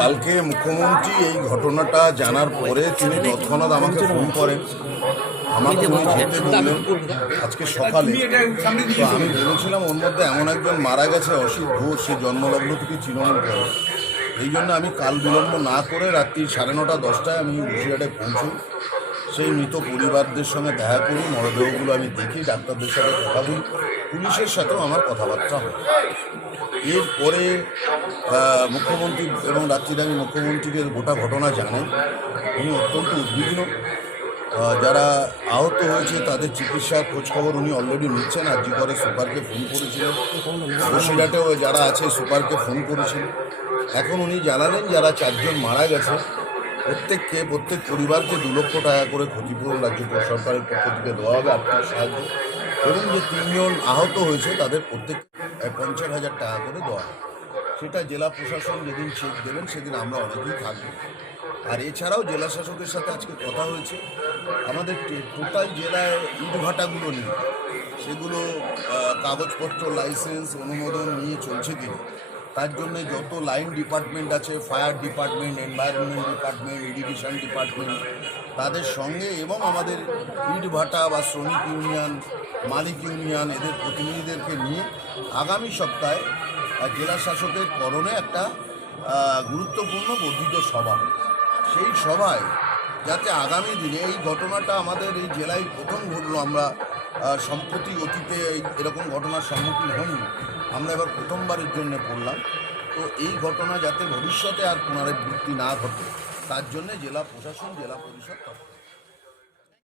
কালকে মুখ্যমন্ত্রী এই ঘটনাটা জানার পরে তিনি তৎক্ষণাৎ আমাকে ফোন করেন। আমাকে উনি যেতে বললেন আজকে সকালে। তো আমি বলেছিলাম ওর মধ্যে এমন একজন মারা গেছে অসিত ঘোষ সে জন্মলগ্ন থেকে তৃণমূল করে এই জন্য আমি কাল বিলম্ব না করে রাত্রি সাড়ে নটা দশটায় আমি রুশিয়াটায় পৌঁছই। সেই মৃত পরিবারদের সঙ্গে দেখা করি মরদেহগুলো আমি দেখি, ডাক্তারদের সাথে কথা বলি পুলিশের সাথেও আমার কথাবার্তা হয়। এরপরে মুখ্যমন্ত্রী এবং রাত্রিতে আমি মুখ্যমন্ত্রীকে গোটা ঘটনা জানাই। উনি অত্যন্ত উদ্বিগ্ন। যারা আহত হয়েছে, তাদের চিকিৎসার খোঁজখবর উনি অলরেডি নিচ্ছেন। আর জি করে সুপারকে ফোন করেছিলেন। বসিরহাটেও যারা আছে, সুপারকে ফোন করেছিলেন। এখন উনি জানালেন, যারা চারজন মারা গেছে প্রত্যেককে, প্রত্যেক পরিবারকে দু লক্ষ টাকা করে ক্ষতিপূরণ রাজ্য সরকারের পক্ষ থেকে দেওয়া হবে আর্থিক সাহায্য এবং যে তিনজন আহত হয়েছে, তাদের প্রত্যেক পঞ্চাশ হাজার টাকা করে দেওয়া হবে। সেটা জেলা প্রশাসন যেদিন চেক দেবেন, সেদিন আমরা অনেকেই থাকব। আর এছাড়াও জেলা শাসকের সাথে আজকে কথা হয়েছে, আমাদের টোটাল জেলায় ইটভাটাগুলো নেই। সেগুলো কাগজপত্র লাইসেন্স অনুমোদন নিয়ে চলছে কিনা। তার জন্য যত লাইন ডিপার্টমেন্ট আছে fire department environment department irrigation department তাদের সঙ্গে এবং আমাদের ইটভাটা বা শ্রমিক ইউনিয়ন মালিক ইউনিয়ন এদের প্রতিনিধিদেরকে নিয়ে আগামী সপ্তাহে জেলা শাসকের করণে একটা গুরুত্বপূর্ণ বর্ধিত সভা সেই সভায় যাতে আগামী দিনে এই ঘটনাটা আমাদের এই জেলায় প্রথম ঘটলো, আমরা সম্প্রতি অতীতে এরকম ঘটনার সম্মুখীন হইনি। আমরা এবার প্রথমবারের জন্য পড়লাম তো এই ঘটনা যাতে ভবিষ্যতে আর পুনরায় পুনরাবৃত্তি না ঘটে, তার জন্য জেলা প্রশাসন, জেলা পরিষদ তৎপর।